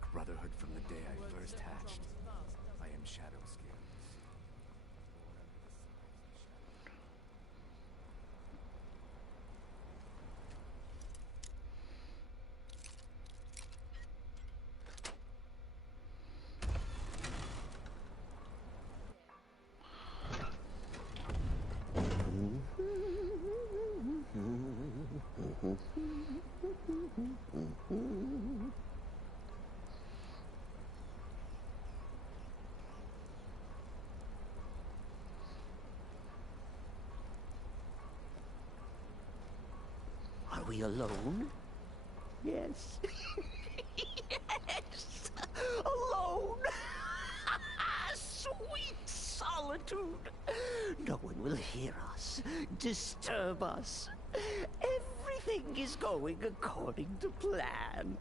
Dark Brotherhood from the day I first hatched. I am Shadow Scales. Are we alone? Yes. Yes! Alone! Sweet solitude! No one will hear us, disturb us. Everything is going according to plan.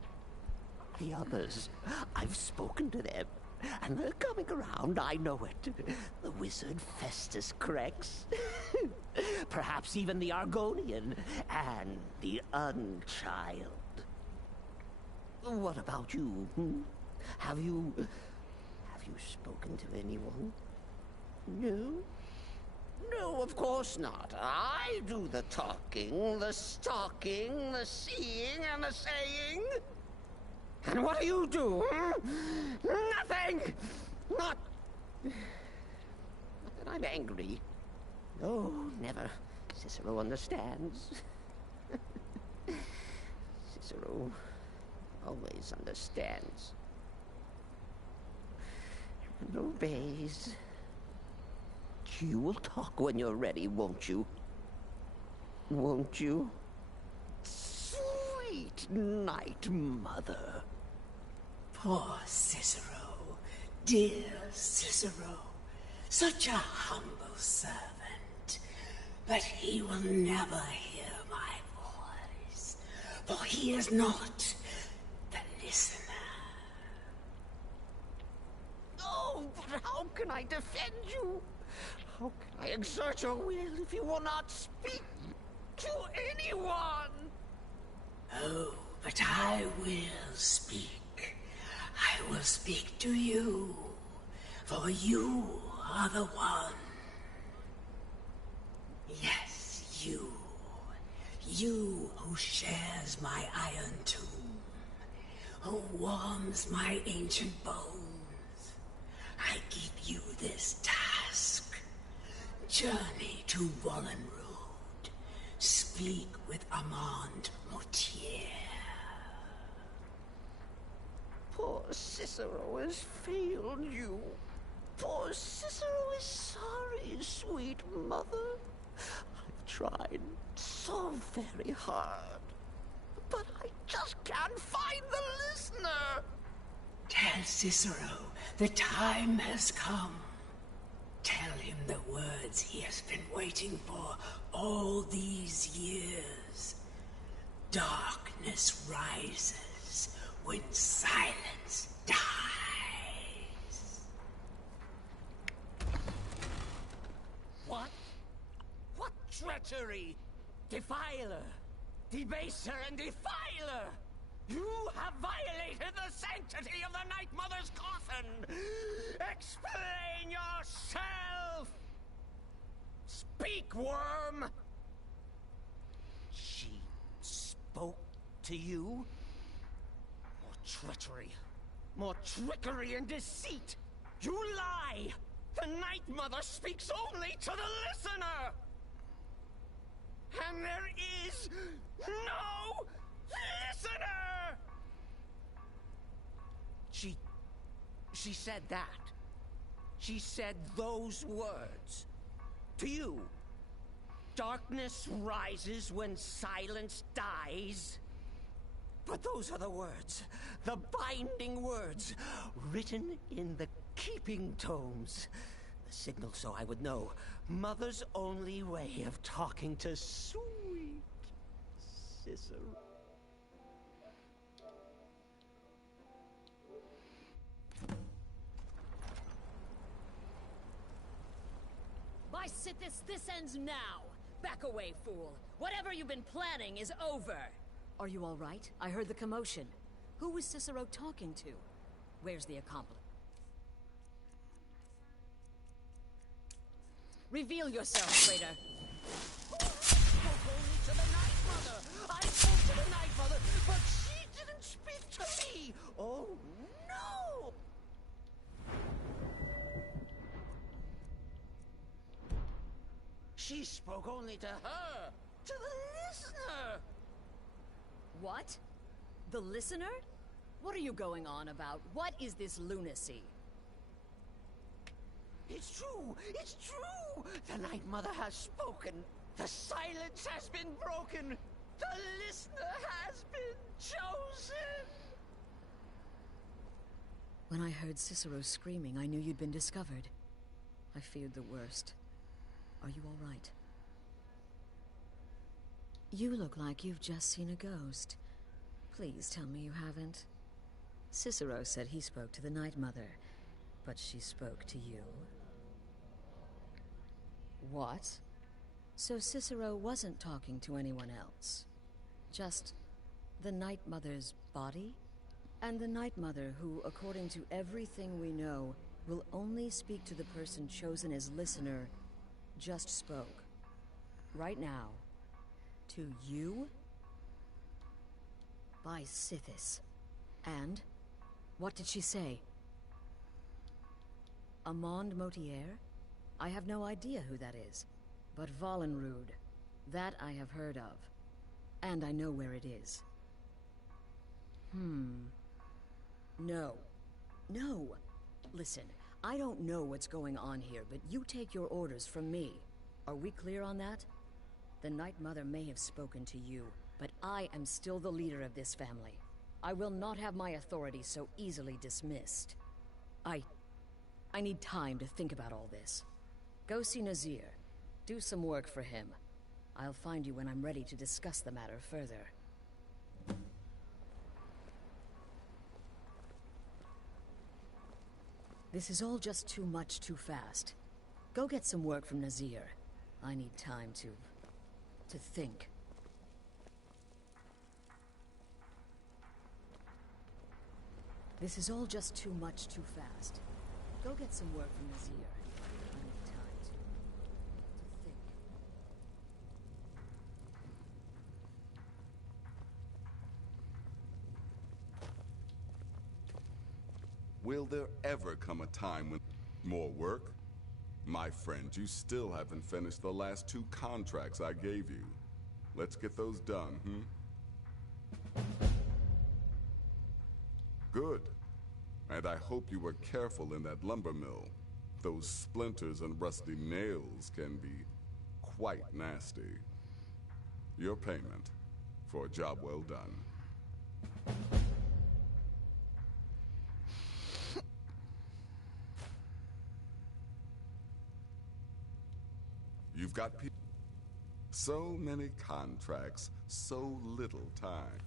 The others, I've spoken to them, and they're coming around, I know it. The wizard Festus Crex. Perhaps even the Argonian and the Unchild. What about you? Have you spoken to anyone? No? No, of course not. I do the talking, the stalking, the seeing, and the saying. And what do you do? Nothing! Not that I'm angry. No, never. Cicero understands. Cicero always understands. And obeys. You will talk when you're ready, won't you? Won't you? Sweet night, Mother. Poor Cicero, dear Cicero, such a humble servant. But he will never hear my voice, for he is not the listener. Oh, but how can I defend you? How can I exert your will if you will not speak to anyone? Oh, but I will speak. I will speak to you, for you are the one. Yes, you. You who shares my iron tomb, who warms my ancient bones. I give you this task. Journey to Wallenrood. Speak with Armand Mortier. Poor Cicero has failed you. Poor Cicero is sorry, sweet mother. I've tried so very hard, but I just can't find the listener. Tell Cicero the time has come. Tell him the words he has been waiting for all these years. Darkness rises when silence dies. What? What treachery? Defiler! Debaser and defiler! You have violated the sanctity of the Night Mother's coffin! Explain yourself! Speak, worm! She spoke to you? More treachery, more trickery and deceit! You lie! The Night Mother speaks only to the listener! And there is no listener! She said that. She said those words. To you. Darkness rises when silence dies. But those are the words, the binding words, written in the keeping tomes. The signal so I would know. Mother's only way of talking to sweet Cicero. By Sithis, this ends now! Back away, fool! Whatever you've been planning is over! Are you all right? I heard the commotion. Who was Cicero talking to? Where's the accomplice? Reveal yourself, traitor! I spoke only to the Night Mother! I spoke to the Night Mother, but she didn't speak to me! Oh, no! She spoke only to her! To the listener! What? The listener? What are you going on about? What is this lunacy? It's true! It's true! The Night Mother has spoken! The silence has been broken! The listener has been chosen! When I heard Cicero screaming, I knew you'd been discovered. I feared the worst. Are you all right? You look like you've just seen a ghost. Please tell me you haven't. Cicero said he spoke to the Night Mother, but she spoke to you. What? So Cicero wasn't talking to anyone else? Just the Night Mother's body? And the Night Mother who, according to everything we know, will only speak to the person chosen as listener, just spoke. Right now. To you? By Sithis. And? What did she say? Amand Motier? I have no idea who that is. But Valenrud, that I have heard of. And I know where it is. No. No! Listen, I don't know what's going on here, but you take your orders from me. Are we clear on that? The Night Mother may have spoken to you, but I am still the leader of this family. I will not have my authority so easily dismissed. I need time to think about all this. Go see Nazir. Do some work for him. I'll find you when I'm ready to discuss the matter further. This is all just too much too fast. Go get some work from Nazir. I need time to think. This is all just too much too fast. Go get some work from Nazir. I need time to think. Will there ever come a time when more work? My friend, you still haven't finished the last 2 contracts I gave you. Let's get those done, Good. And I hope you were careful in that lumber mill. Those splinters and rusty nails can be quite nasty. Your payment for a job well done. You've got so many contracts, so little time.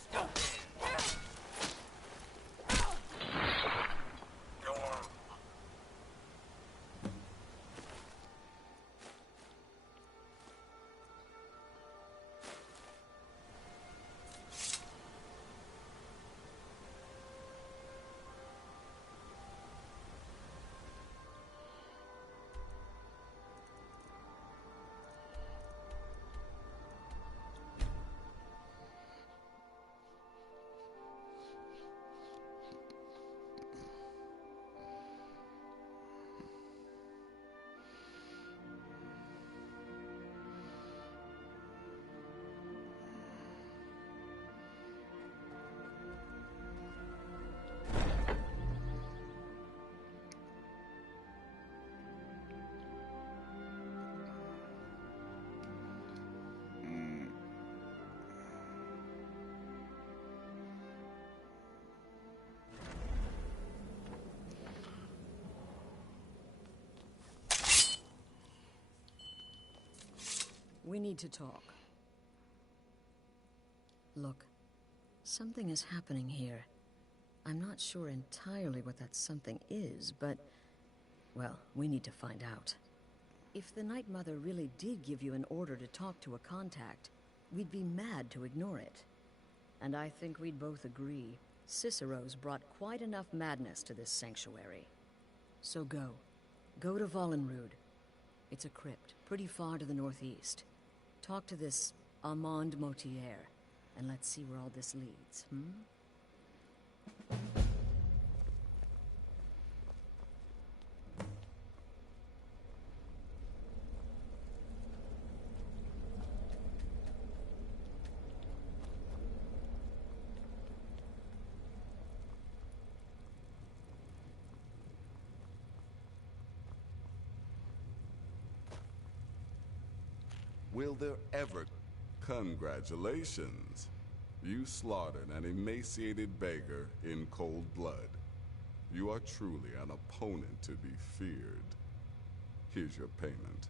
rest of them. We need to talk. Look, something is happening here. I'm not sure entirely what that something is, but... well, we need to find out. If the Night Mother really did give you an order to talk to a contact, we'd be mad to ignore it. And I think we'd both agree, Cicero's brought quite enough madness to this sanctuary. So go. Go to Vollenrud. It's a crypt, pretty far to the northeast. Talk to this Armand Motier, and let's see where all this leads, Will there ever... Congratulations. You slaughtered an emaciated beggar in cold blood. You are truly an opponent to be feared. Here's your payment.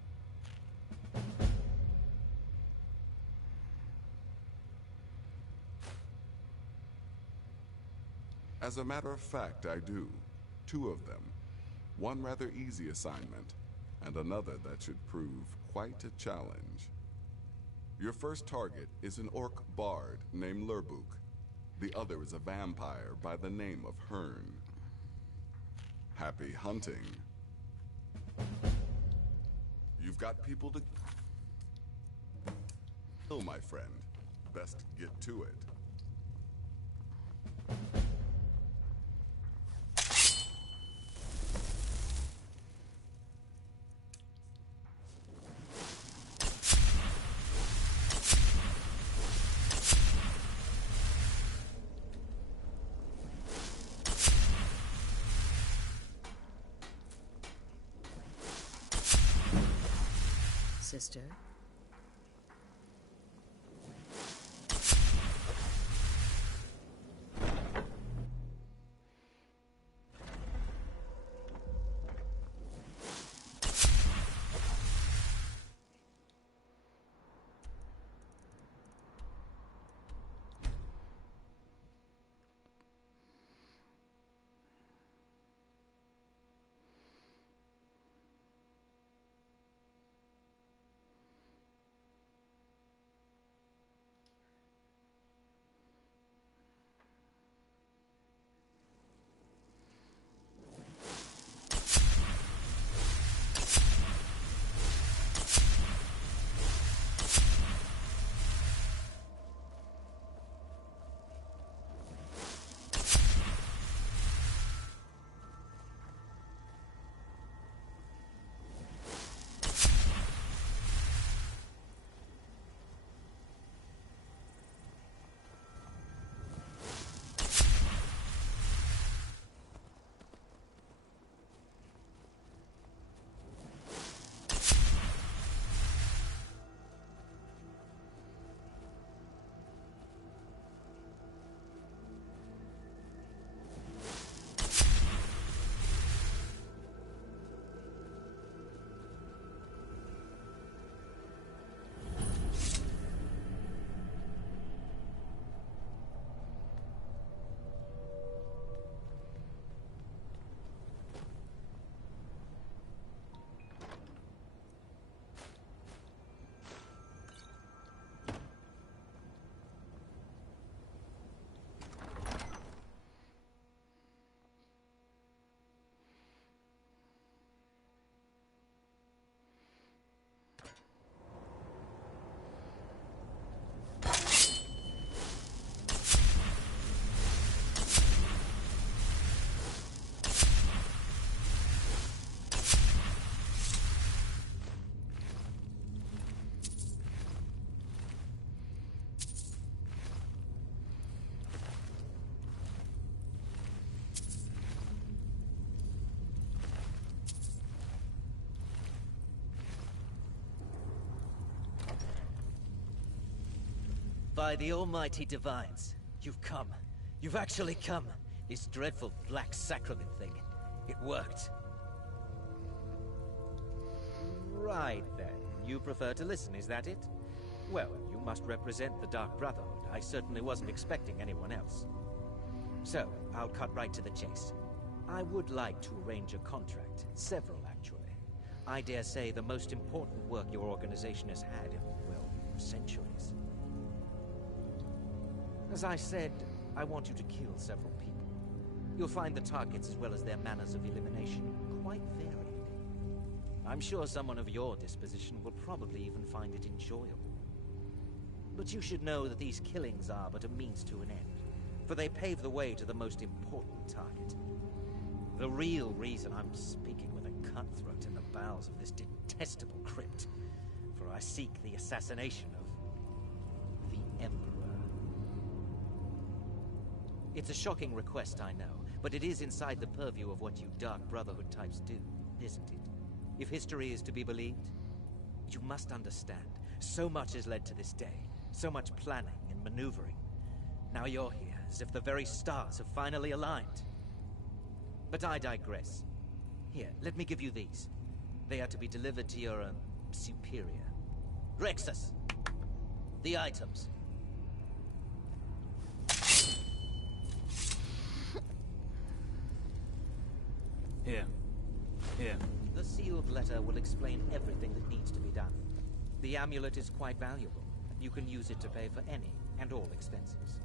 As a matter of fact, I do. 2 of them. One rather easy assignment, and another that should prove quite a challenge. Your first target is an orc bard named Lurbuk. The other is a vampire by the name of Hearn. Happy hunting. You've got people to kill, my friend. Best get to it. Sister? By the almighty divines, you've come. You've actually come. This dreadful black sacrament thing. It worked. Right then. You prefer to listen, is that it? Well, you must represent the Dark Brotherhood. I certainly wasn't expecting anyone else. So, I'll cut right to the chase. I would like to arrange a contract. Several, actually. I dare say the most important work your organization has had in, well, centuries. As I said, I want you to kill several people. You'll find the targets as well as their manners of elimination quite varied. I'm sure someone of your disposition will probably even find it enjoyable. But you should know that these killings are but a means to an end, for they pave the way to the most important target. The real reason I'm speaking with a cutthroat in the bowels of this detestable crypt, for I seek the assassination of the Emperor. It's a shocking request, I know, but it is inside the purview of what you Dark Brotherhood types do, isn't it? If history is to be believed, you must understand, so much has led to this day, so much planning and maneuvering. Now you're here, as if the very stars have finally aligned. But I digress. Here, let me give you these. They are to be delivered to your, superior. Rexus! The items. Here. Here. The sealed letter will explain everything that needs to be done. The amulet is quite valuable. You can use it to pay for any and all expenses.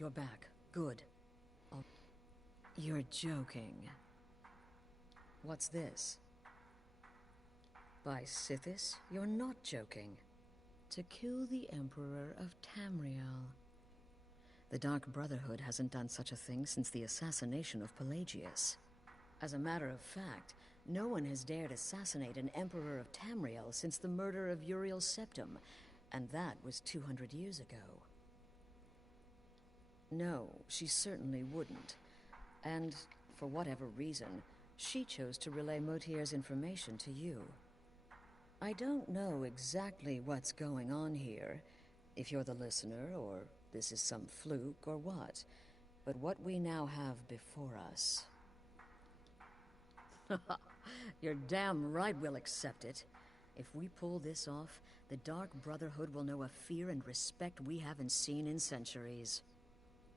You're back. Good. You're joking. What's this? By Sithis, you're not joking. To kill the Emperor of Tamriel. The Dark Brotherhood hasn't done such a thing since the assassination of Pelagius. As a matter of fact, no one has dared assassinate an Emperor of Tamriel since the murder of Uriel Septim, and that was 200 years ago. No, she certainly wouldn't. And, for whatever reason, she chose to relay Motier's information to you. I don't know exactly what's going on here, if you're the listener, or this is some fluke, or what. But what we now have before us... You're damn right we'll accept it. If we pull this off, the Dark Brotherhood will know a fear and respect we haven't seen in centuries.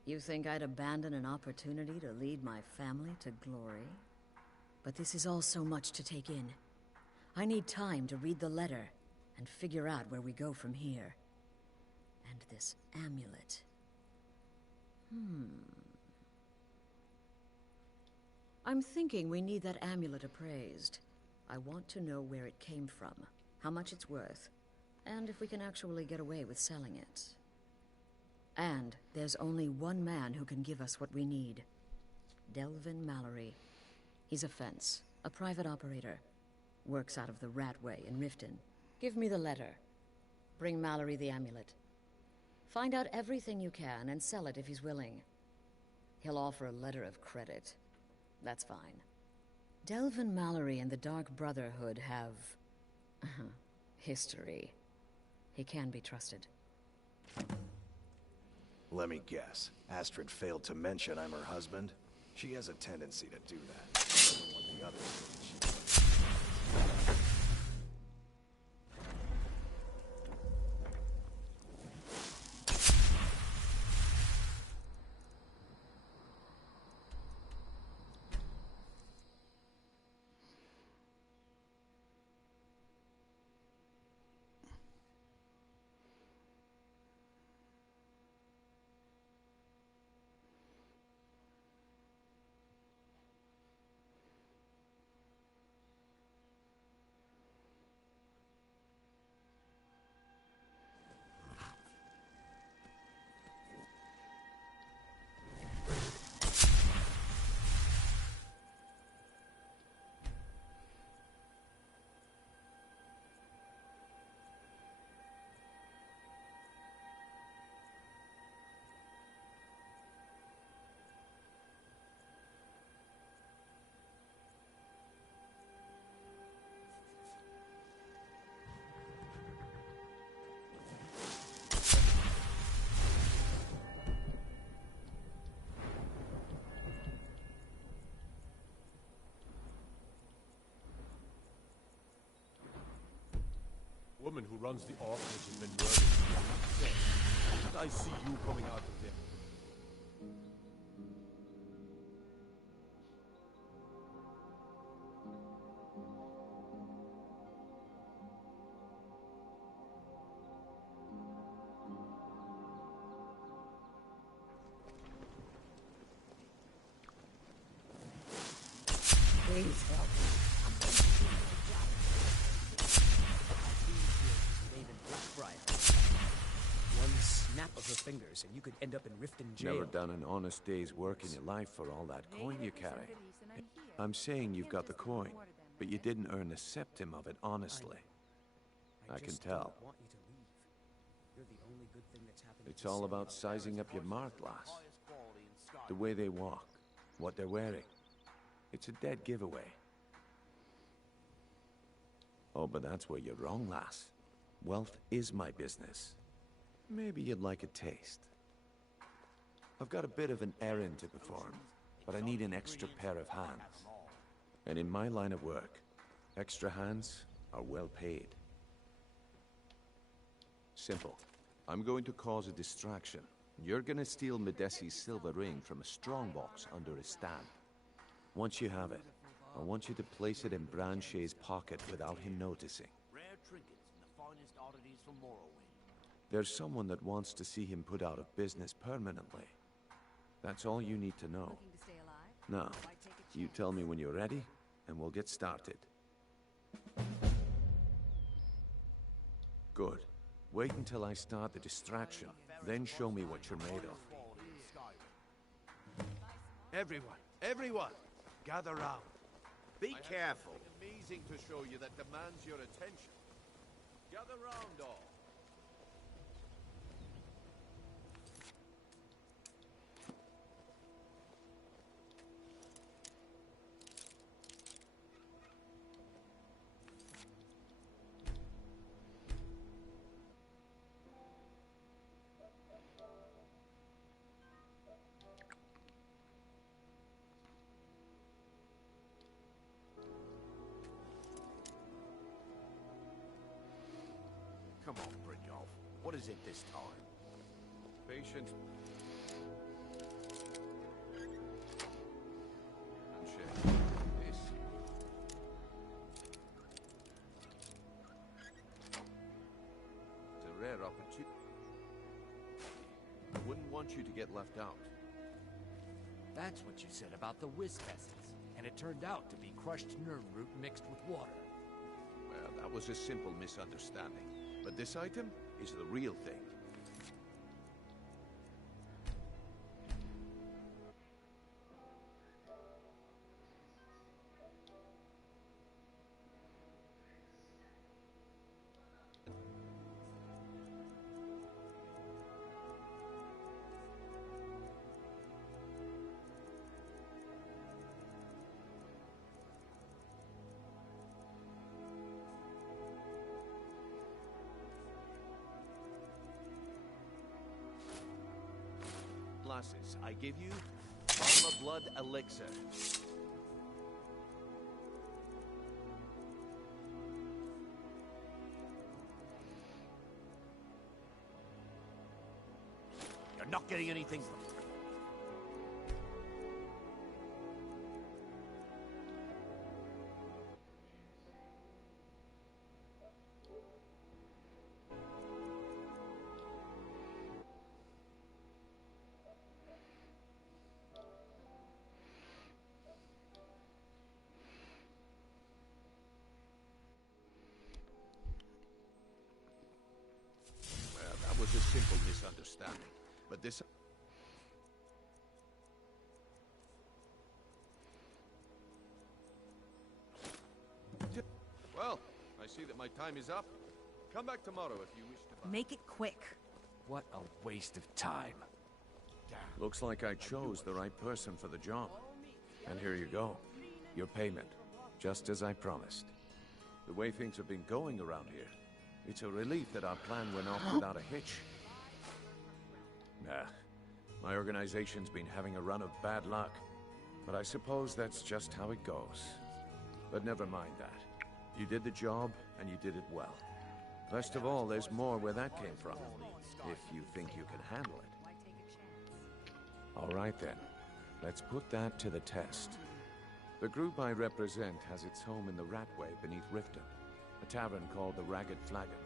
You think I'd abandon an opportunity to lead my family to glory? But this is all so much to take in. I need time to read the letter and figure out where we go from here. And this amulet. I'm thinking we need that amulet appraised. I want to know where it came from, how much it's worth, and if we can actually get away with selling it. And there's only one man who can give us what we need. Delvin Mallory. He's a fence, a private operator. Works out of the Ratway in Riften. Give me the letter. Bring Mallory the amulet. Find out everything you can and sell it if he's willing. He'll offer a letter of credit. That's fine. Delvin Mallory and the Dark Brotherhood have... history. He can be trusted. Let me guess. Astrid failed to mention I'm her husband? She has a tendency to do that. I don't want the others thinking she... Woman who runs the orphanage has been murdered. Did I see you coming out of there? Please help. Snap of her fingers, and you could end up in Riften jail. Never done an honest day's work in your life for all that coin you carry. I'm saying you've got the coin, but you didn't earn a septim of it honestly. I can tell. It's all about sizing up your mark, lass. The way they walk, what they're wearing. It's a dead giveaway. Oh, but that's where you're wrong, lass. Wealth is my business. Maybe you'd like a taste. I've got a bit of an errand to perform, but I need an extra pair of hands. And in my line of work, extra hands are well paid. Simple. I'm going to cause a distraction. You're gonna steal Medesi's silver ring from a strongbox under his stand. Once you have it, I want you to place it in Branche's pocket without him noticing. Rare trinkets and the finest oddities from Morrowind. There's someone that wants to see him put out of business permanently. That's all you need to know. Now, you tell me when you're ready, and we'll get started. Good. Wait until I start the distraction, then show me what you're made of. Everyone, gather round. Be careful. Amazing to show you that demands your attention. Gather round, all. Come on, Brynjolf. What is it this time? Patient. This. It's a rare opportunity. I wouldn't want you to get left out. That's what you said about the whiz peasants. And it turned out to be crushed nerve root mixed with water. Well, that was a simple misunderstanding. But this item is the real thing. Glasses, I give you Alma Blood Elixir. You're not getting anything from... That was a simple misunderstanding. But this... Well, I see that my time is up. Come back tomorrow if you wish to buy. Make it quick. What a waste of time. Looks like I chose the right person for the job. And here you go. Your payment. Just as I promised. The way things have been going around here, it's a relief that our plan went off without a hitch. Nah, my organization's been having a run of bad luck. But I suppose that's just how it goes. But never mind that. You did the job, and you did it well. Best of all, there's more where that came from. If you think you can handle it. All right then. Let's put that to the test. The group I represent has its home in the Ratway beneath Riften. A tavern called the Ragged Flagon.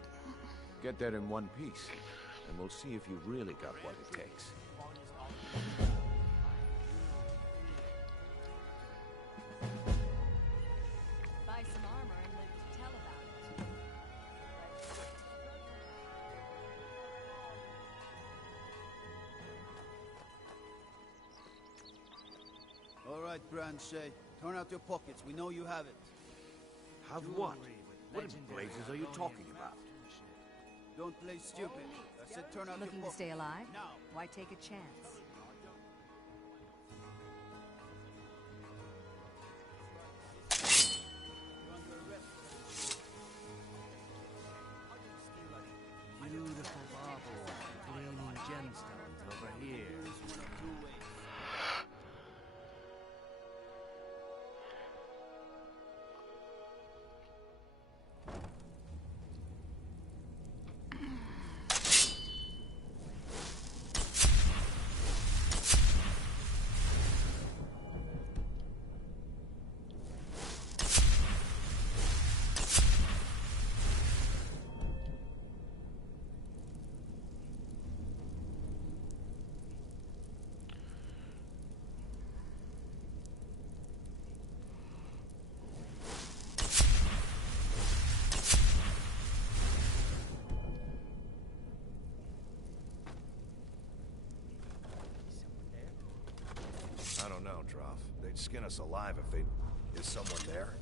Get there in one piece, and we'll see if you've really got what it takes. Buy some armor and live to tell about it. All right, Branche. Turn out your pockets. We know you have it. Have what? What in blazes are you talking about? Don't play stupid. I said turn out Looking your to stay alive? Now. Why take a chance? Beautiful marble, gleaming gemstones over here. Here's one of two ways. I don't know, Droff. They'd skin us alive if they... Is someone there?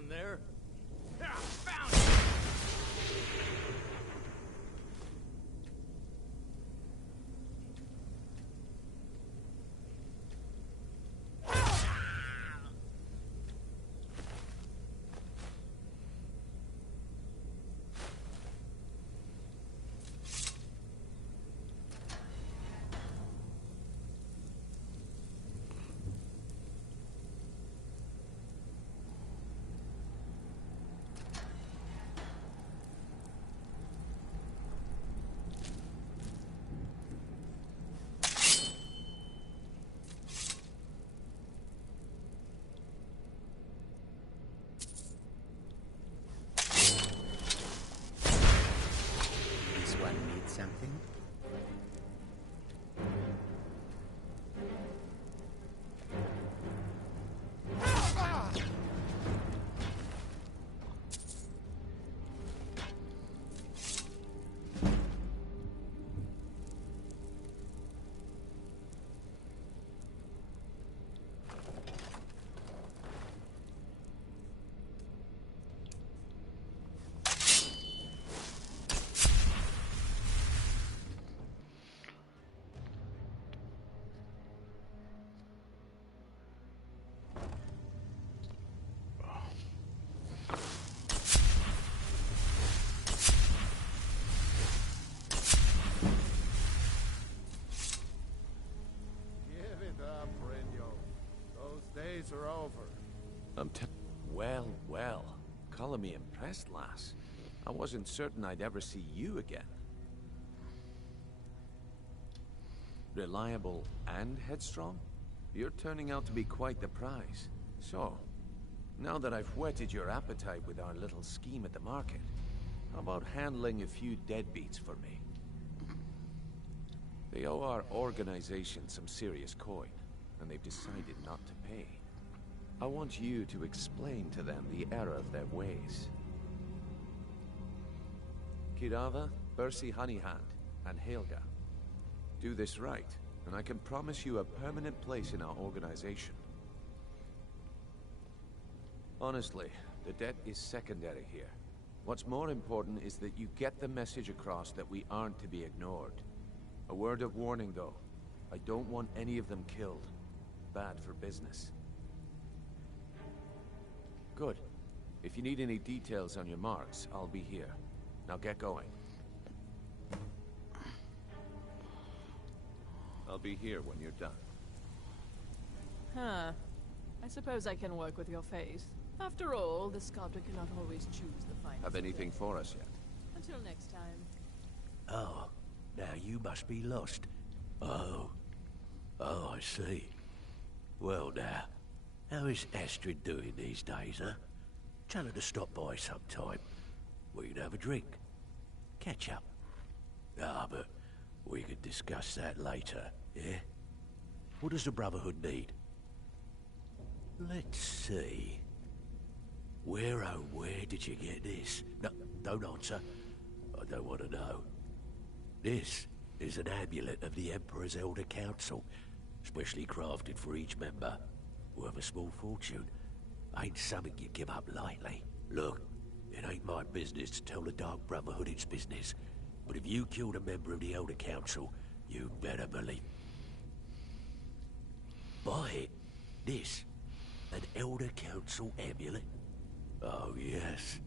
someone there. Ah, found it! This one needs something? Give it up, Renyo. Those days are over. Well, well. Color me impressed, lass. I wasn't certain I'd ever see you again. Reliable and headstrong? You're turning out to be quite the prize. So, now that I've whetted your appetite with our little scheme at the market, how about handling a few deadbeats for me? They owe our organization some serious coin, and they've decided not to pay. I want you to explain to them the error of their ways. Kirava, Bersi Honeyhand, and Helga. Do this right, and I can promise you a permanent place in our organization. Honestly, the debt is secondary here. What's more important is that you get the message across that we aren't to be ignored. A word of warning, though. I don't want any of them killed. Bad for business. Good. If you need any details on your marks, I'll be here. Now get going. I'll be here when you're done. Huh. I suppose I can work with your face. After all, the sculptor cannot always choose the finest. Have anything for us yet? Until next time. Oh, now you must be lost. Oh, I see. Well now, how is Astrid doing these days, huh? Tell her to stop by sometime. We can have a drink. Catch up. Ah, but we can discuss that later, yeah? What does the Brotherhood need? Let's see. Where, oh, where did you get this? No, don't answer. I don't want to know. This is an amulet of the Emperor's Elder Council, specially crafted for each member. Worth a small fortune. Ain't something you give up lightly. Look, it ain't my business to tell the Dark Brotherhood its business, but if you killed a member of the Elder Council, you better believe. Buy it. This. An Elder Council amulet? Oh, yes.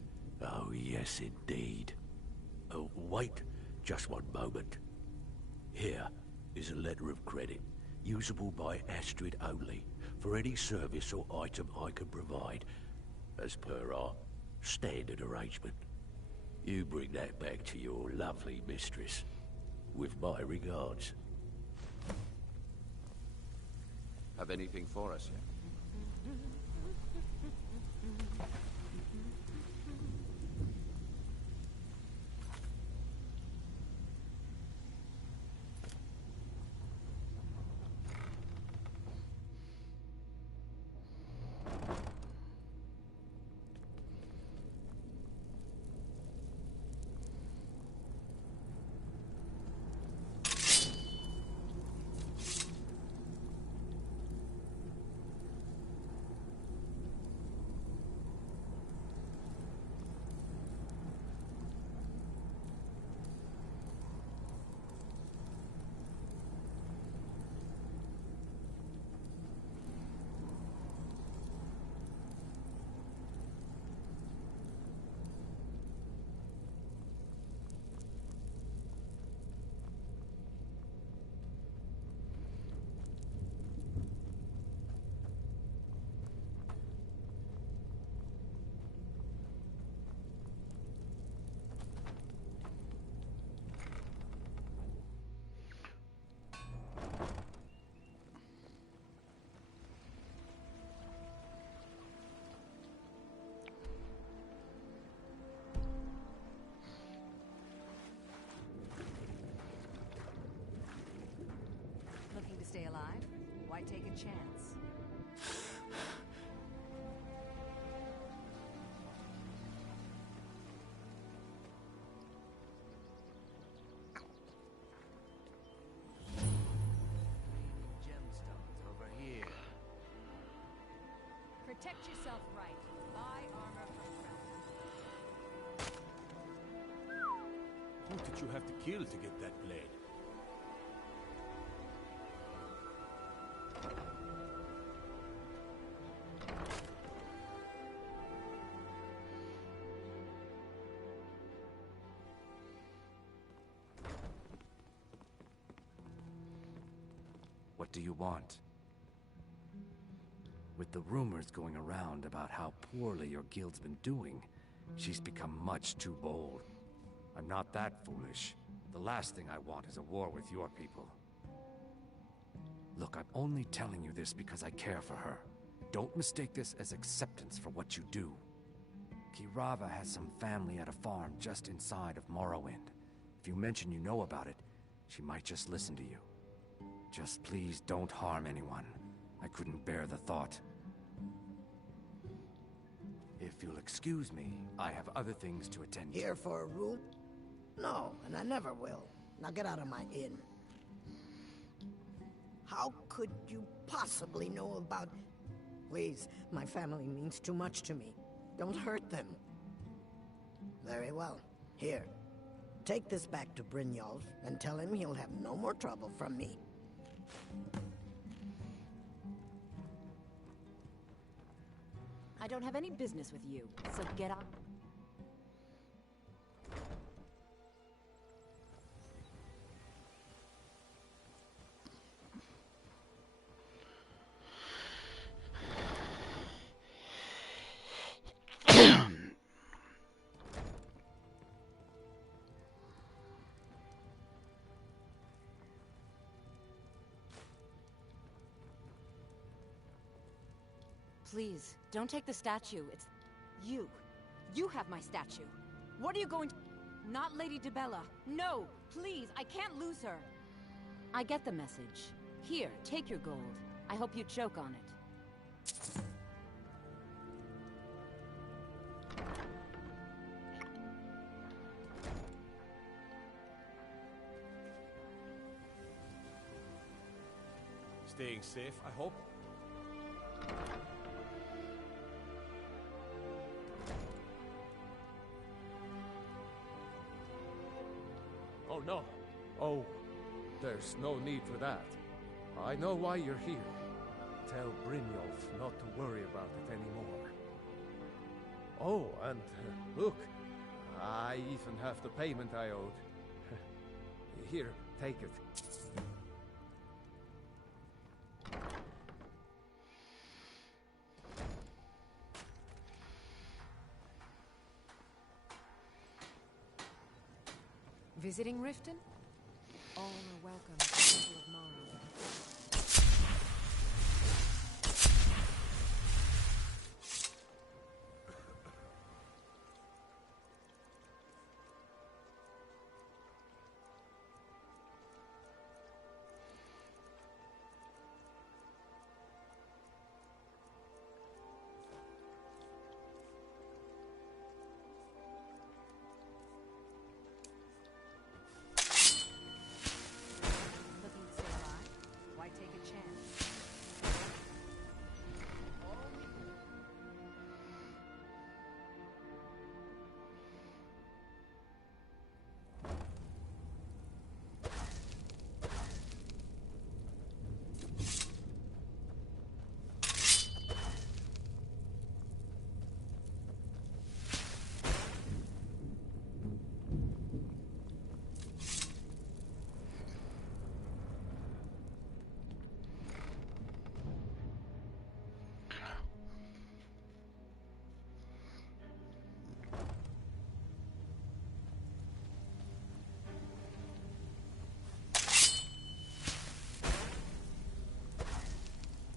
Oh, yes, indeed. Oh, wait. Just one moment. Here is a letter of credit, usable by Astrid only, for any service or item I can provide, as per our standard arrangement. You bring that back to your lovely mistress, with my regards. Have anything for us yet? chance. Gemstones over here. Protect yourself right. Buy armor from Krell. Who did you have to kill to get that blade? What do you want? With the rumors going around about how poorly your guild's been doing, she's become much too bold. I'm not that foolish. The last thing I want is a war with your people. Look, I'm only telling you this because I care for her. Don't mistake this as acceptance for what you do. Kirava has some family at a farm just inside of Morrowind. If you mention you know about it, she might just listen to you. Just please don't harm anyone. I couldn't bear the thought. If you'll excuse me, I have other things to attend to. Here for a room? No, and I never will. Now get out of my inn. How could you possibly know about... Please, my family means too much to me. Don't hurt them. Very well. Here, take this back to Brynjolf and tell him he'll have no more trouble from me. I don't have any business with you, so get out. Please, don't take the statue. It's... you. You have my statue. What are you going to... Not Lady Dibella. No, please, I can't lose her. I get the message. Here, take your gold. I hope you choke on it. Staying safe, I hope. Oh no. Oh, there's no need for that. I know why you're here. Tell Brynjolf not to worry about it anymore. Oh, and look, I even have the payment I owed. Here, take it. Visiting Riften? All are welcome to the Temple of Morrowind.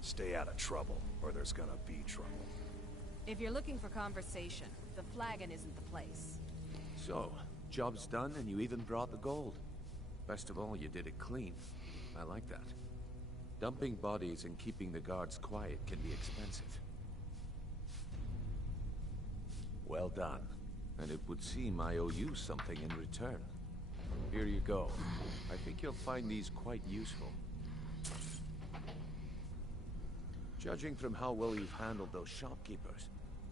Stay out of trouble, or there's gonna be trouble. If you're looking for conversation, the flagon isn't the place. So, job's done and you even brought the gold. Best of all, you did it clean. I like that. Dumping bodies and keeping the guards quiet can be expensive. Well done. And it would seem I owe you something in return. Here you go. I think you'll find these quite useful. Judging from how well you've handled those shopkeepers,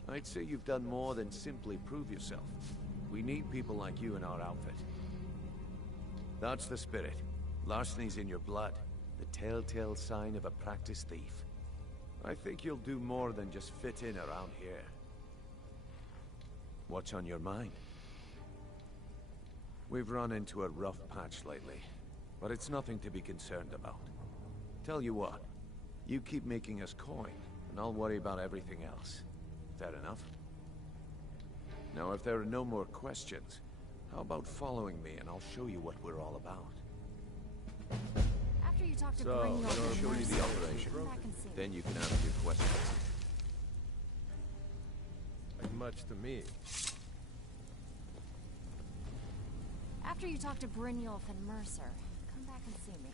I'd say you've done more than simply prove yourself. We need people like you in our outfit. That's the spirit. Larceny's in your blood. The telltale sign of a practiced thief. I think you'll do more than just fit in around here. What's on your mind? We've run into a rough patch lately, but it's nothing to be concerned about. Tell you what, you keep making us coin, and I'll worry about everything else. Fair enough? Now, if there are no more questions, how about following me and I'll show you what we're all about? After you talk to So, Green, I'll show you the operation. come back and see me. Then you can ask your questions. Like much to me. After you talk to Brynjolf and Mercer, come back and see me.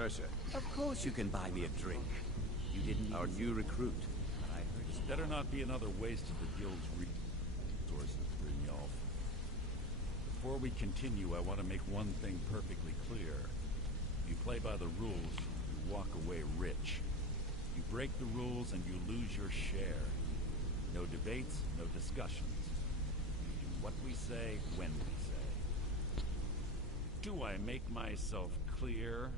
Mercer. Of course you can buy me a drink. You didn't. Our new recruit. This better not be another waste of the guild's resources, Brynjolf. Before we continue, I want to make one thing perfectly clear. You play by the rules, you walk away rich. You break the rules and you lose your share. No debates, no discussions. We do what we say, when we say. Do I make myself clear?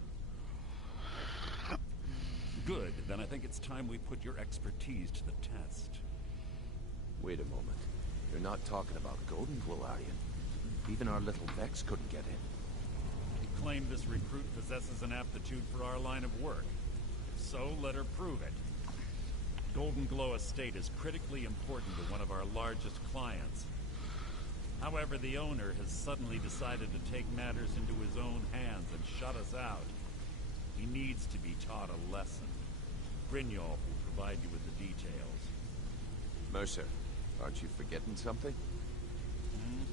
Good, then I think it's time we put your expertise to the test. Wait a moment. You're not talking about Golden Glow, are you? Even our little Vex couldn't get in. You claim this recruit possesses an aptitude for our line of work. If so, let her prove it. Golden Glow Estate is critically important to one of our largest clients. However, the owner has suddenly decided to take matters into his own hands and shut us out. He needs to be taught a lesson. Brynjolf will provide you with the details. Mercer, aren't you forgetting something? Hmm?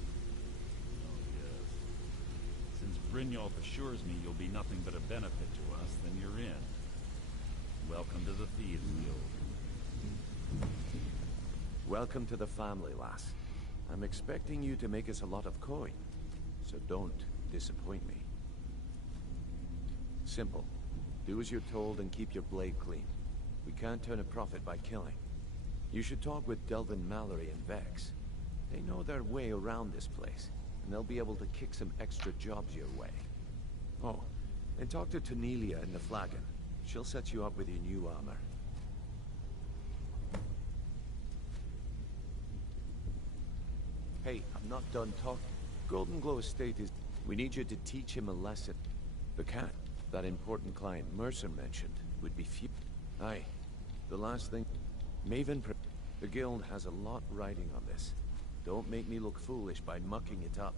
Oh, yes. Since Brynjolf assures me you'll be nothing but a benefit to us, then you're in. Welcome to the Thieves Guild. Welcome to the family, lass. I'm expecting you to make us a lot of coin, so don't disappoint me. Simple. Do as you're told and keep your blade clean. We can't turn a profit by killing. You should talk with Delvin Mallory and Vex. They know their way around this place, and they'll be able to kick some extra jobs your way. Oh, and talk to Tanelia in the Flagon. She'll set you up with your new armor. Hey, I'm not done talking. Golden Glow Estate is... We need you to teach him a lesson. The cat, that important client Mercer mentioned, would be few. Aye. The last thing... Maven... The guild has a lot riding on this. Don't make me look foolish by mucking it up.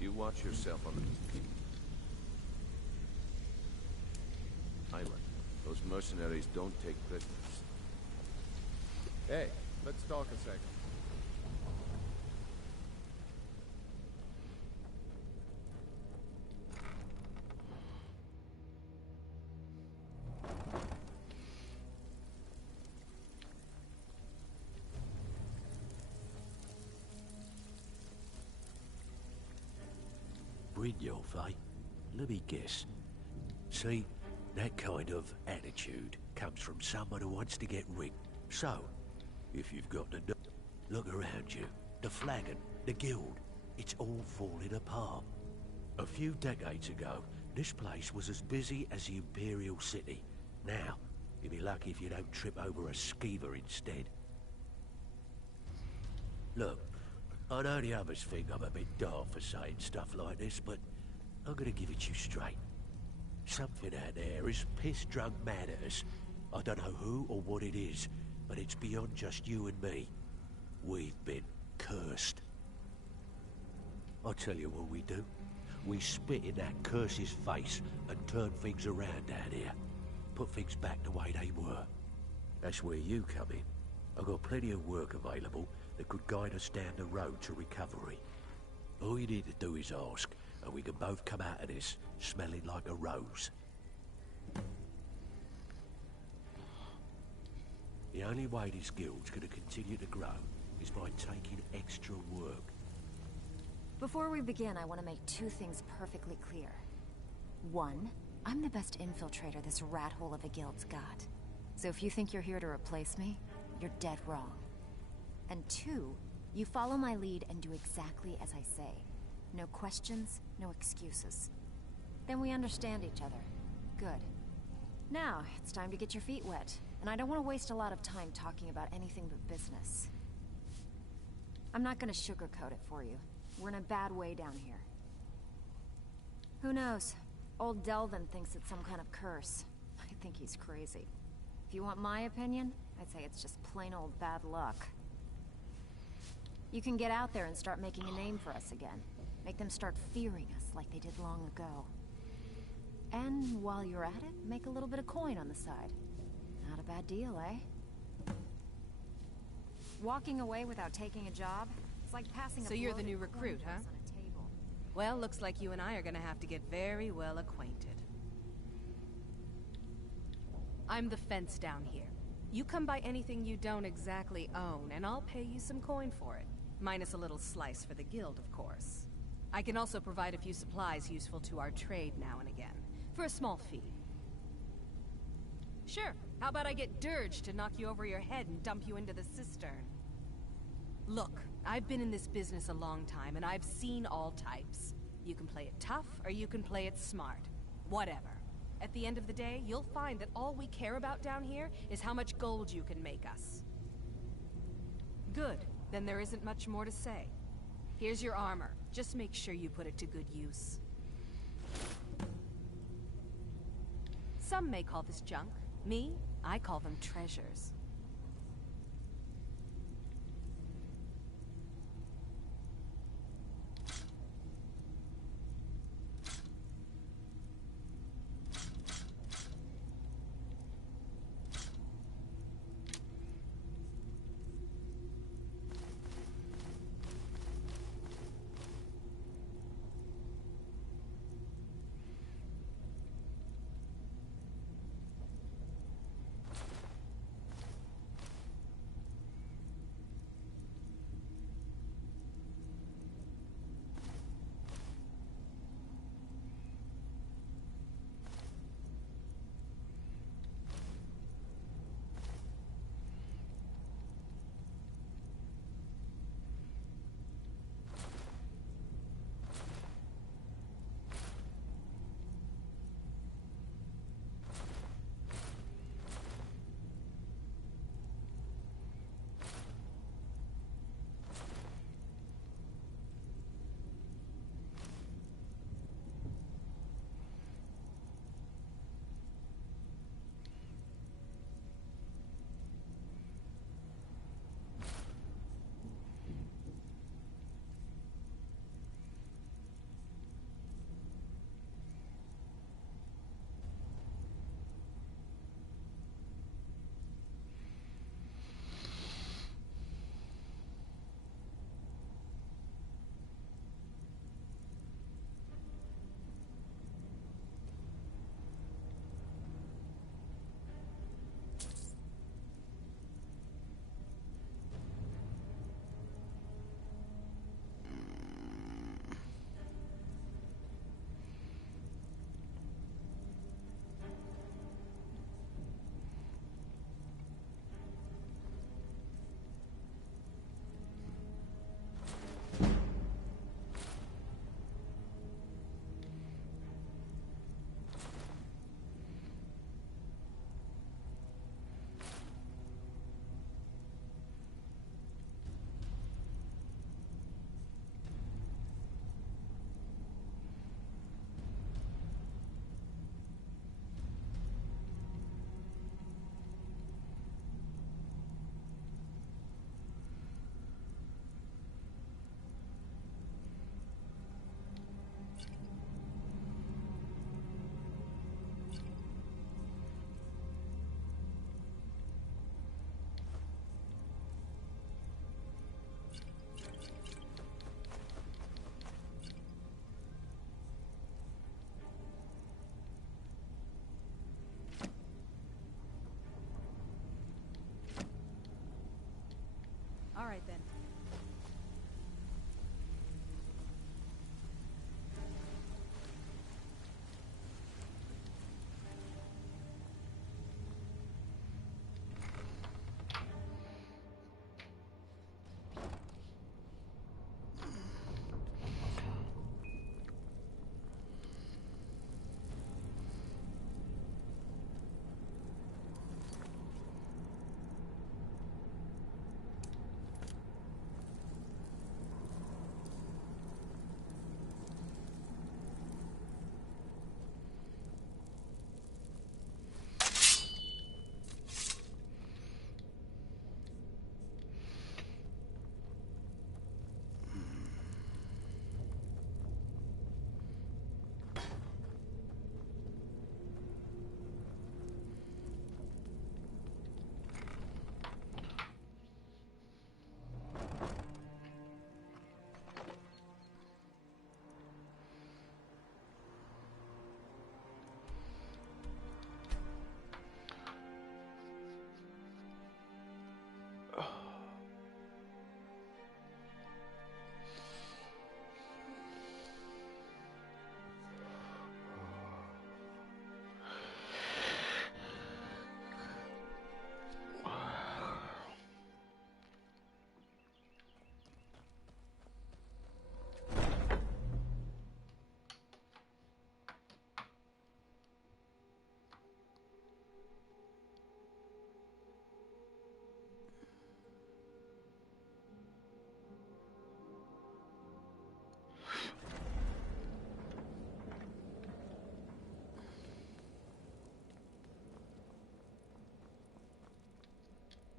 You watch yourself on the... island. Those mercenaries don't take prisoners. Hey, let's talk a second. Brynjolf, eh? Let me guess. See, that kind of attitude comes from someone who wants to get rich. So, if you've got to look around you, the flagon, the guild, it's all falling apart. A few decades ago, this place was as busy as the Imperial City. Now, you'll be lucky if you don't trip over a skeever instead. Look, I know the others think I'm a bit daft for saying stuff like this, but I'm gonna give it to you straight. Something out there is piss-drunk mad at us. I don't know who or what it is, but it's beyond just you and me. We've been cursed. I'll tell you what we do. We spit in that curse's face and turn things around down here. Put things back the way they were. That's where you come in. I've got plenty of work available that could guide us down the road to recovery. All you need to do is ask, and we can both come out of this smelling like a rose. The only way this guild's gonna continue to grow is by taking extra work. Before we begin, I want to make two things perfectly clear. One, I'm the best infiltrator this rat hole of a guild's got. So if you think you're here to replace me, you're dead wrong. And two, you follow my lead and do exactly as I say. No questions, no excuses. Then we understand each other. Good. Now, it's time to get your feet wet, and I don't want to waste a lot of time talking about anything but business. I'm not gonna sugarcoat it for you. We're in a bad way down here. Who knows? Old Delvin thinks it's some kind of curse. I think he's crazy. If you want my opinion, I'd say it's just plain old bad luck. You can get out there and start making a name for us again. Make them start fearing us like they did long ago. And while you're at it, make a little bit of coin on the side. Not a bad deal, eh? Walking away without taking a job? It's like passing a So you're the new bloated recruit, corn huh? on a table. Well, looks like you and I are gonna have to get very well acquainted. I'm the fence down here. You come by anything you don't exactly own, and I'll pay you some coin for it. Minus a little slice for the guild, of course. I can also provide a few supplies useful to our trade now and again, for a small fee. Sure, how about I get Dirge to knock you over your head and dump you into the cistern? Look, I've been in this business a long time, and I've seen all types. You can play it tough, or you can play it smart. Whatever. At the end of the day, you'll find that all we care about down here is how much gold you can make us. Good. Then there isn't much more to say. Here's your armor. Just make sure you put it to good use. Some may call this junk. Me, I call them treasures.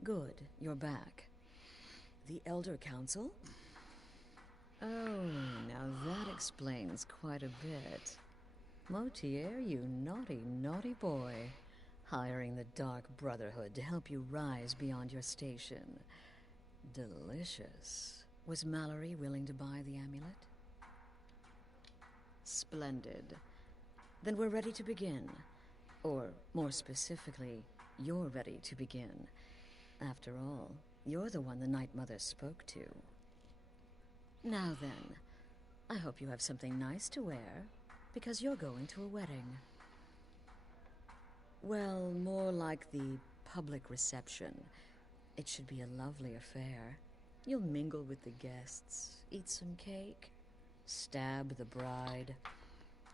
Good, you're back. The Elder Council? Oh, now that explains quite a bit. Motier, you naughty, naughty boy. Hiring the Dark Brotherhood to help you rise beyond your station. Delicious. Was Mallory willing to buy the amulet? Splendid. Then we're ready to begin. Or, more specifically, you're ready to begin. After all, you're the one the Night Mother spoke to. Now then, I hope you have something nice to wear, because you're going to a wedding. Well, more like the public reception. It should be a lovely affair. You'll mingle with the guests, eat some cake, stab the bride.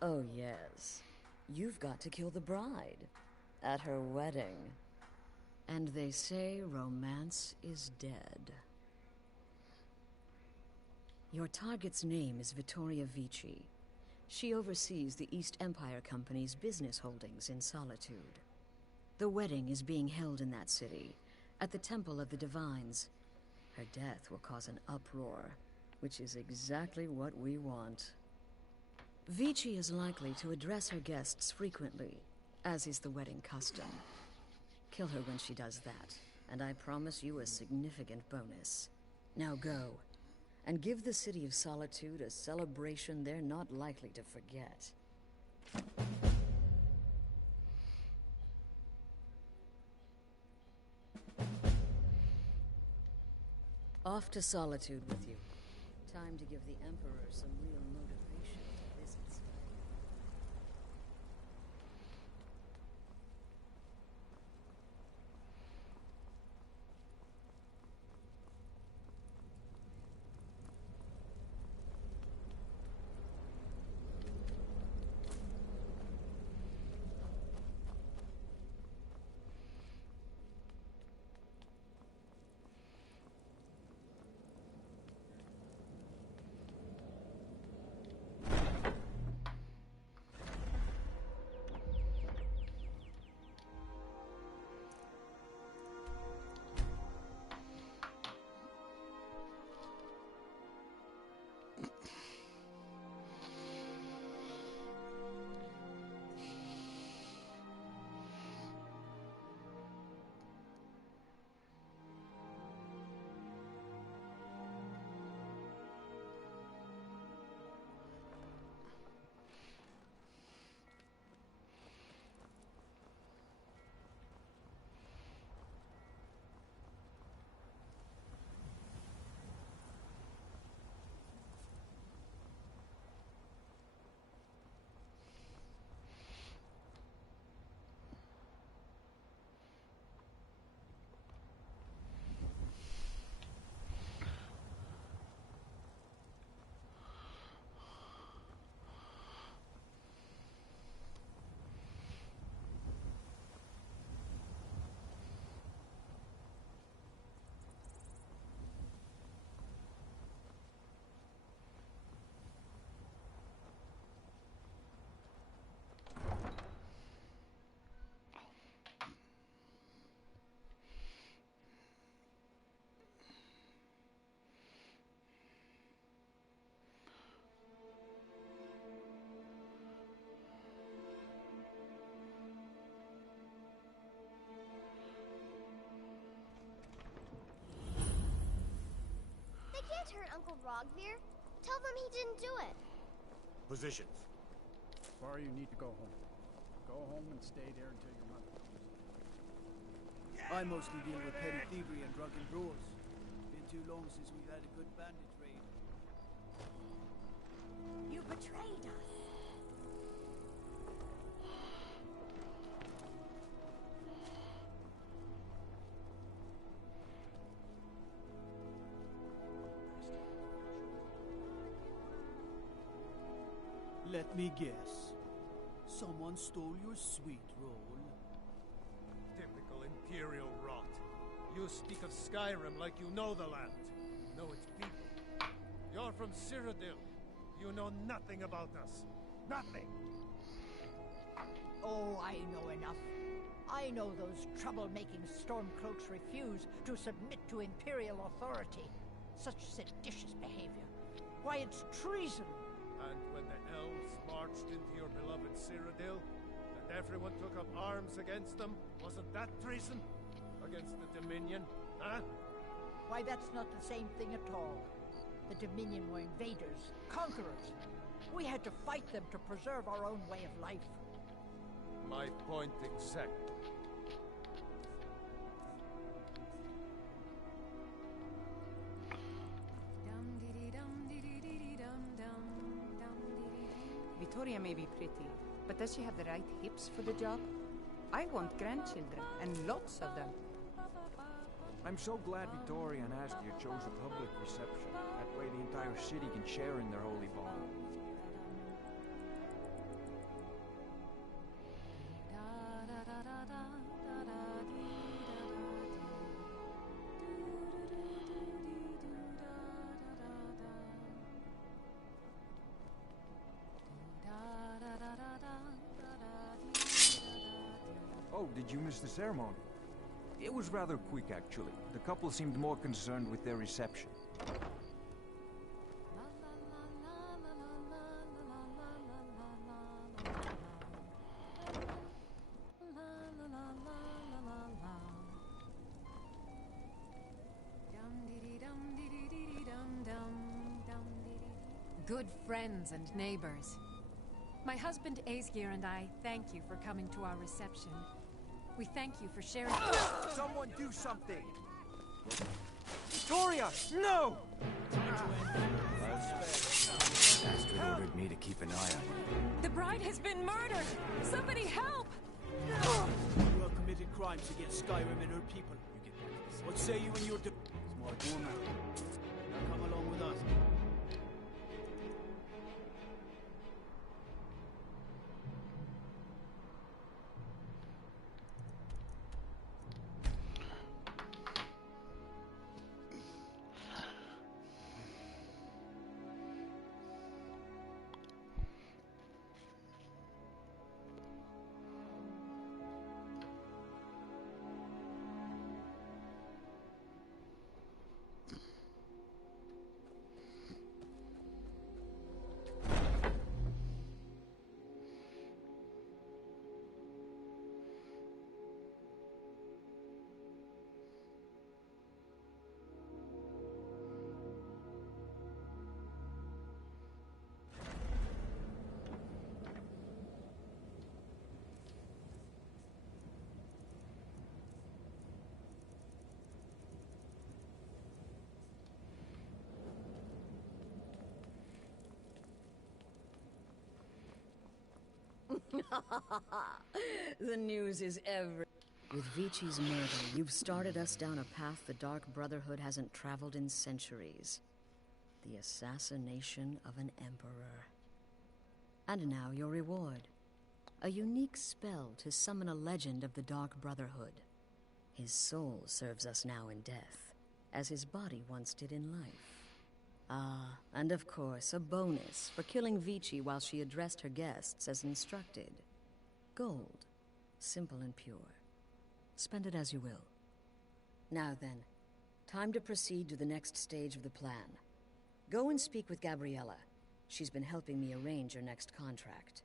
Oh yes, you've got to kill the bride at her wedding. And they say romance is dead. Your target's name is Vittoria Vici. She oversees the East Empire Company's business holdings in Solitude. The wedding is being held in that city, at the Temple of the Divines. Her death will cause an uproar, which is exactly what we want. Vici is likely to address her guests frequently, as is the wedding custom. Kill her when she does that, and I promise you a significant bonus. Now go, and give the City of Solitude a celebration they're not likely to forget. Off to Solitude with you. Time to give the Emperor some real motivation to visit Skyrim. Turn Uncle Rogvir? Tell them he didn't do it. Positions. Far you need to go home. Go home and stay there until your mother comes. I mostly deal with petty thievery and drunken brawls. Been too long since we've had a good bandit raid. You betrayed us. Let me guess. Someone stole your sweet roll. Typical Imperial rot. You speak of Skyrim like you know the land. Know its people. You're from Cyrodiil. You know nothing about us. Nothing! Oh, I know enough. I know those trouble-making Stormcloaks refuse to submit to Imperial authority. Such seditious behavior. Why, it's treason! And when the elves marched into your beloved Cyrodiil, and everyone took up arms against them, wasn't that treason? Against the Dominion, huh? Why, that's not the same thing at all. The Dominion were invaders, conquerors. We had to fight them to preserve our own way of life. My point exactly. Victoria may be pretty, but does she have the right hips for the job? I want grandchildren, and lots of them. I'm so glad Victoria and Astia chose a public reception. That way the entire city can share in their holy bond. Oh, did you miss the ceremony? It was rather quick, actually. The couple seemed more concerned with their reception. Good friends and neighbors. My husband Aesgir and I thank you for coming to our reception. We thank you for sharing. Someone do something! Victoria! No! Astrid ordered me to keep an eye on you. The bride has been murdered! Somebody help! You have committed crimes against Skyrim and her people. What say you when you're Smart woman. Now come along with us. The news is every... With Vici's murder, you've started us down a path the Dark Brotherhood hasn't traveled in centuries. The assassination of an emperor. And now your reward. A unique spell to summon a legend of the Dark Brotherhood. His soul serves us now in death, as his body once did in life. Ah, and of course, a bonus for killing Vici while she addressed her guests as instructed. Gold. Simple and pure. Spend it as you will. Now then, time to proceed to the next stage of the plan. Go and speak with Gabriella. She's been helping me arrange your next contract.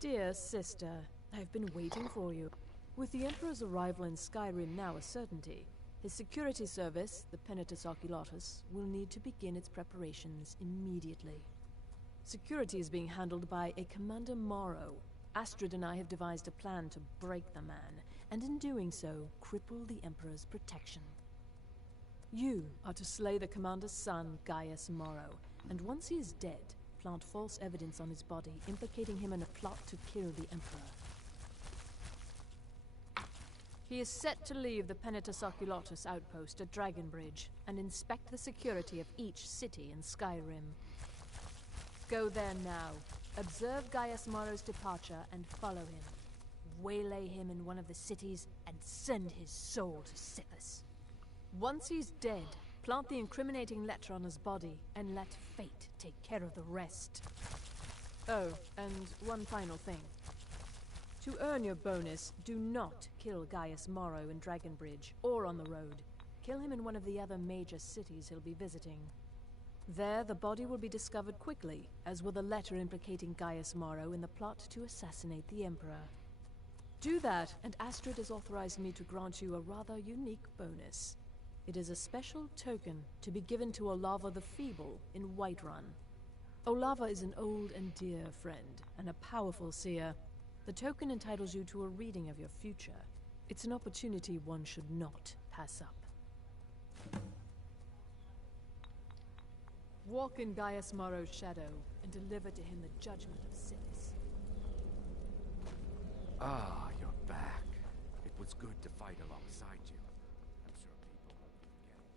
Dear sister, I've been waiting for you. With the Emperor's arrival in Skyrim now a certainty, his security service, the Penitus Oculatus, will need to begin its preparations immediately. Security is being handled by a Commander Morrow. Astrid and I have devised a plan to break the man, and in doing so, cripple the Emperor's protection. You are to slay the Commander's son, Gaius Morrow, and once he is dead, plant false evidence on his body, implicating him in a plot to kill the Emperor. He is set to leave the Penitus Oculatus outpost at Dragonbridge and inspect the security of each city in Skyrim. Go there now. Observe Gaius Morrow's departure and follow him. Waylay him in one of the cities and send his soul to Sithis. Once he's dead, plant the incriminating letter on his body and let fate take care of the rest. Oh, and one final thing. To earn your bonus, do not kill Gaius Morrow in Dragonbridge or on the road. Kill him in one of the other major cities he'll be visiting. There, the body will be discovered quickly, as will the letter implicating Gaius Morrow in the plot to assassinate the Emperor. Do that, and Astrid has authorized me to grant you a rather unique bonus. It is a special token to be given to Olava the Feeble in Whiterun. Olava is an old and dear friend, and a powerful seer. The token entitles you to a reading of your future. It's an opportunity one should not pass up. Walk in Gaius Morrow's shadow, and deliver to him the judgment of Sithis. Ah, you're back. It was good to fight alongside you. I'm sure people won't forget it.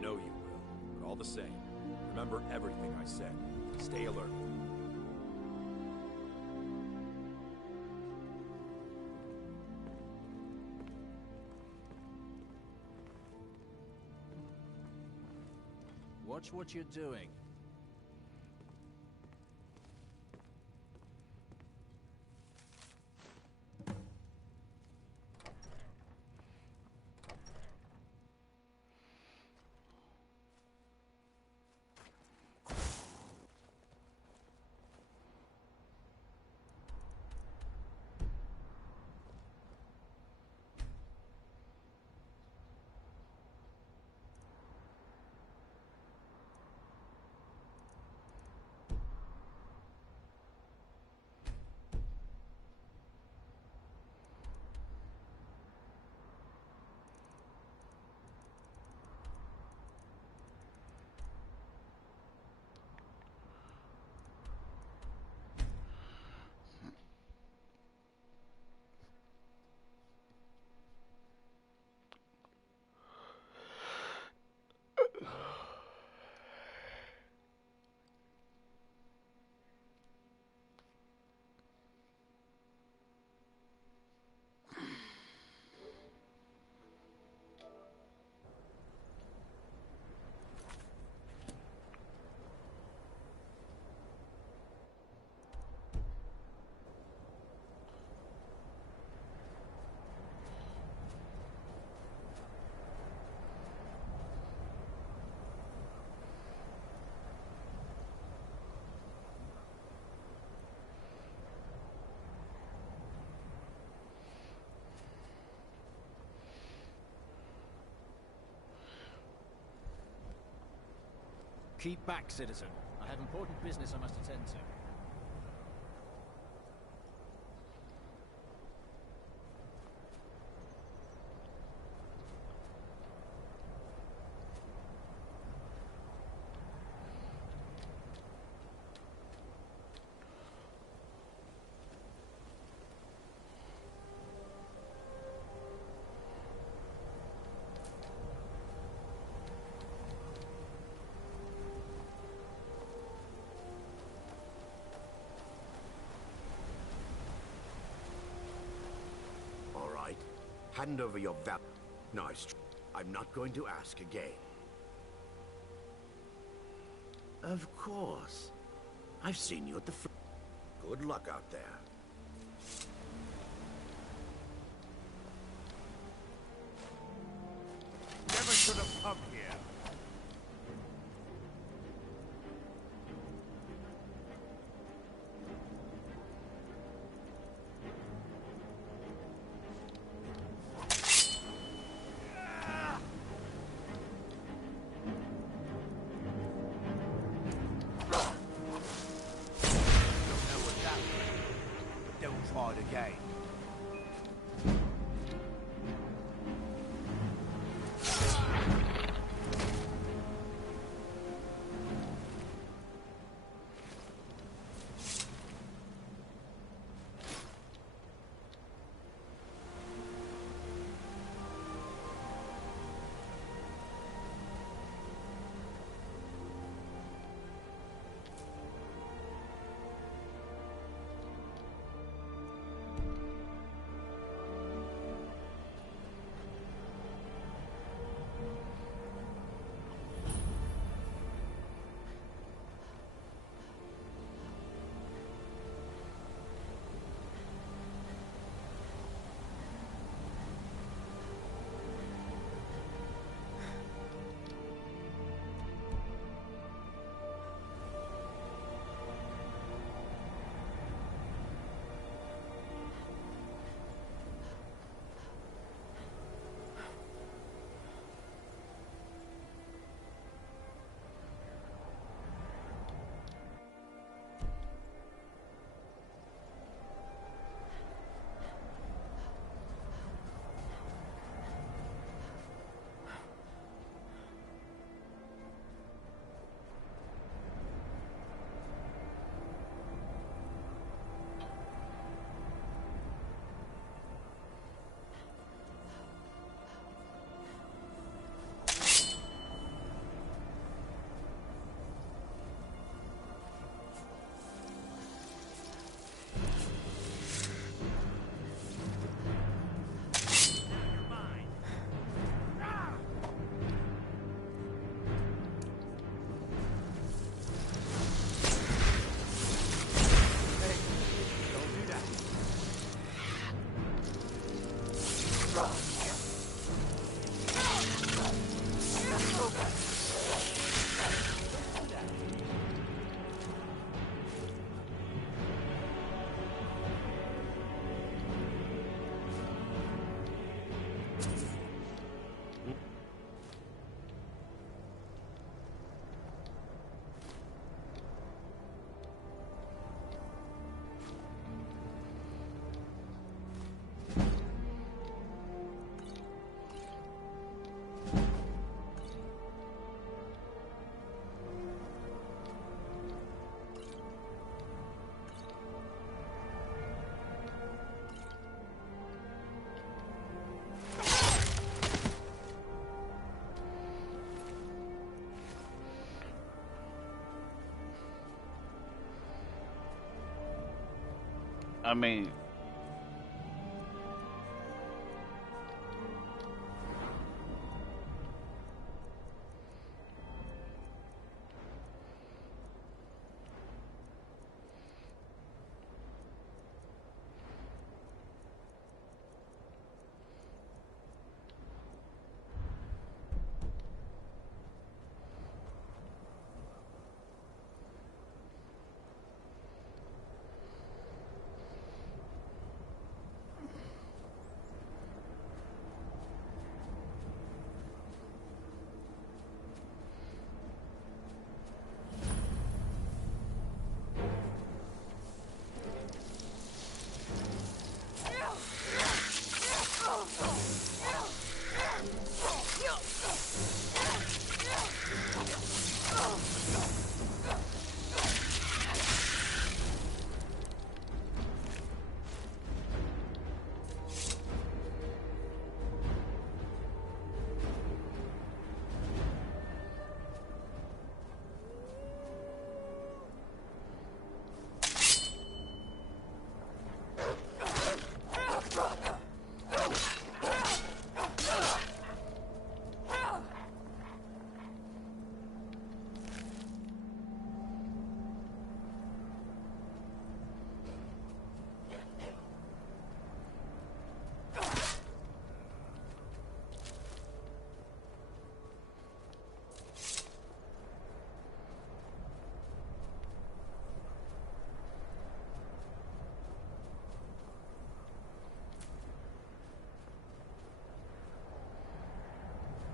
know you will, but all the same, remember everything I said. Stay alert. Watch what you're doing. Keep back, citizen. I have important business I must attend to. Hand over your val. Nice. I'm not going to ask again. Of course. I've seen you at the Good luck out there. Never should have come here. Again. I mean...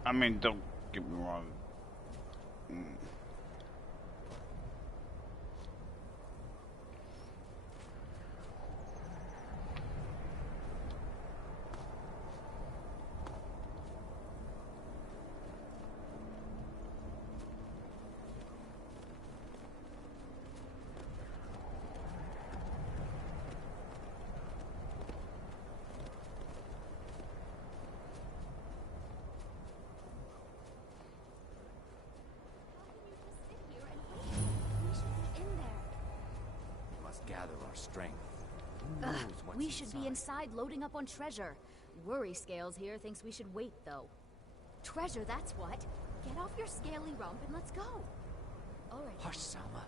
I mean, don't get me wrong. Gather our strength. Ugh, we should be inside loading up on treasure. Worry Scales here thinks we should wait, though. Treasure, that's what. Get off your scaly rump and let's go. All right. Hush, Salma.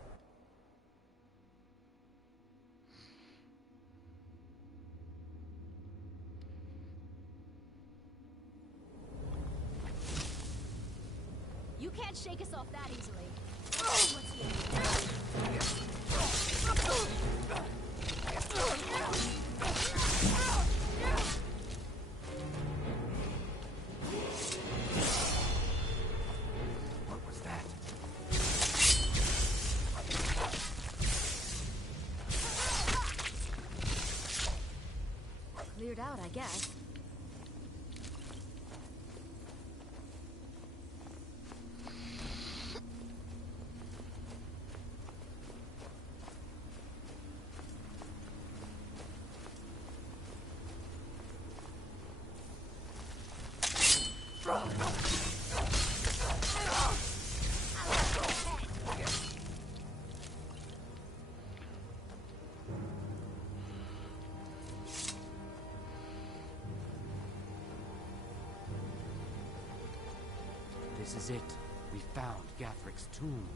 You can't shake us off that easily. What's here? What was that? Cleared out, I guess. This is it. We found Gathric's tomb.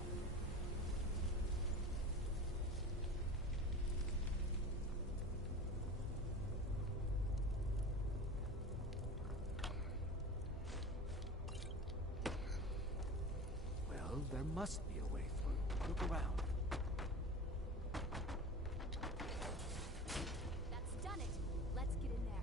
Well, there must be a way through. Look around. That's done it. Let's get in there.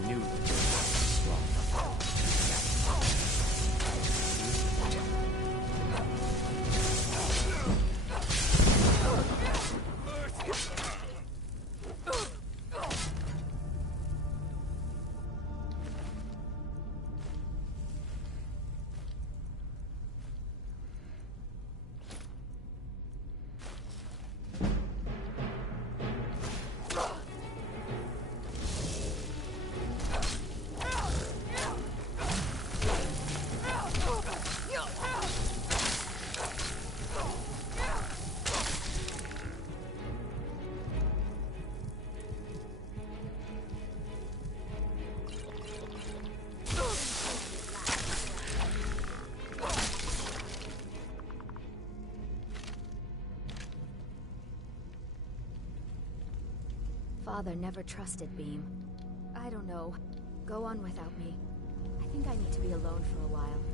I knew that you were strong enough. Father never trusted Beam. I don't know. Go on without me. I think I need to be alone for a while.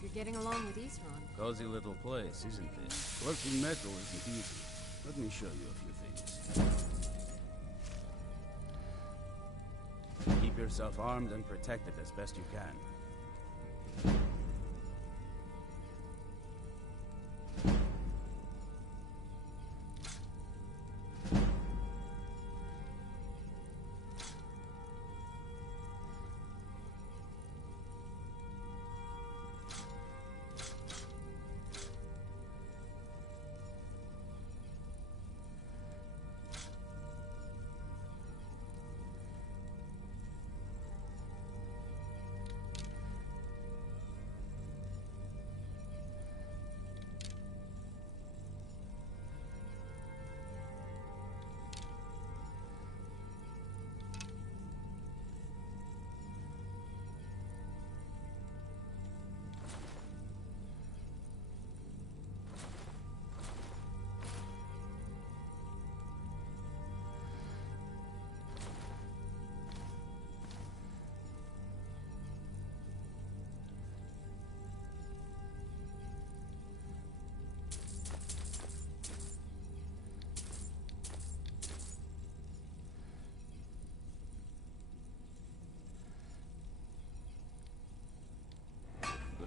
You're getting along with Isran. Cozy little place, isn't it? Working metal isn't easy. Let me show you a few things. Keep yourself armed and protected as best you can.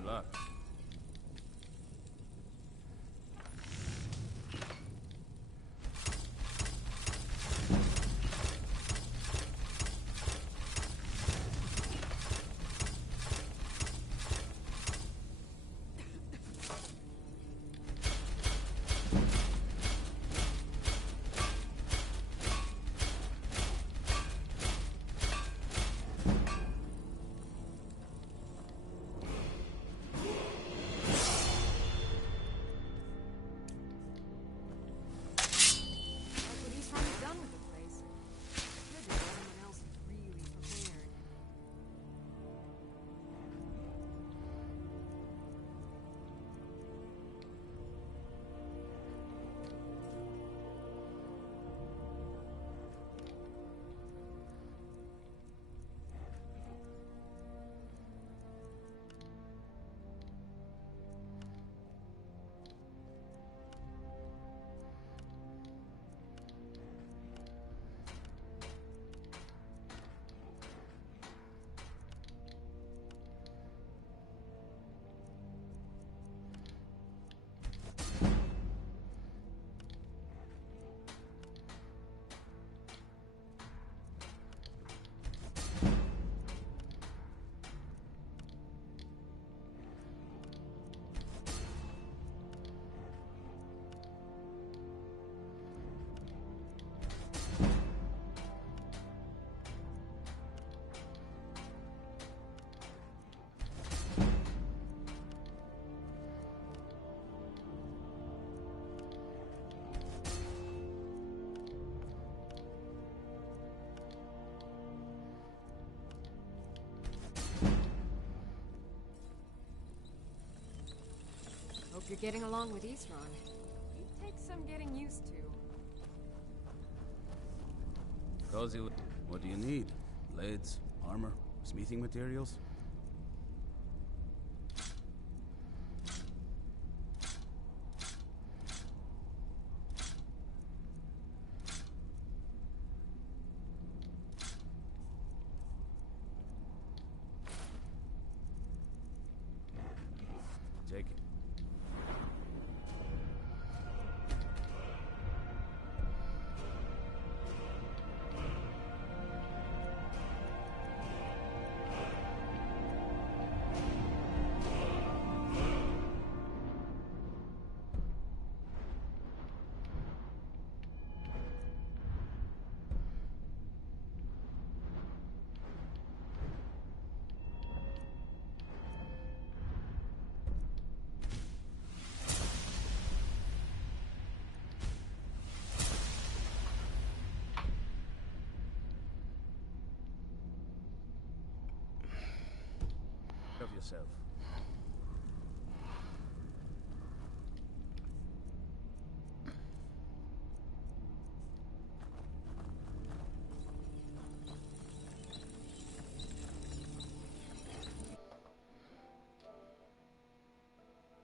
luck. What he's trying to done with the place. Good that everyone else is really prepared. Hope you're getting along with Isran. He takes some getting used to. Cozy, what do you need? Blades, armor, smithing materials? Take it. Of yourself.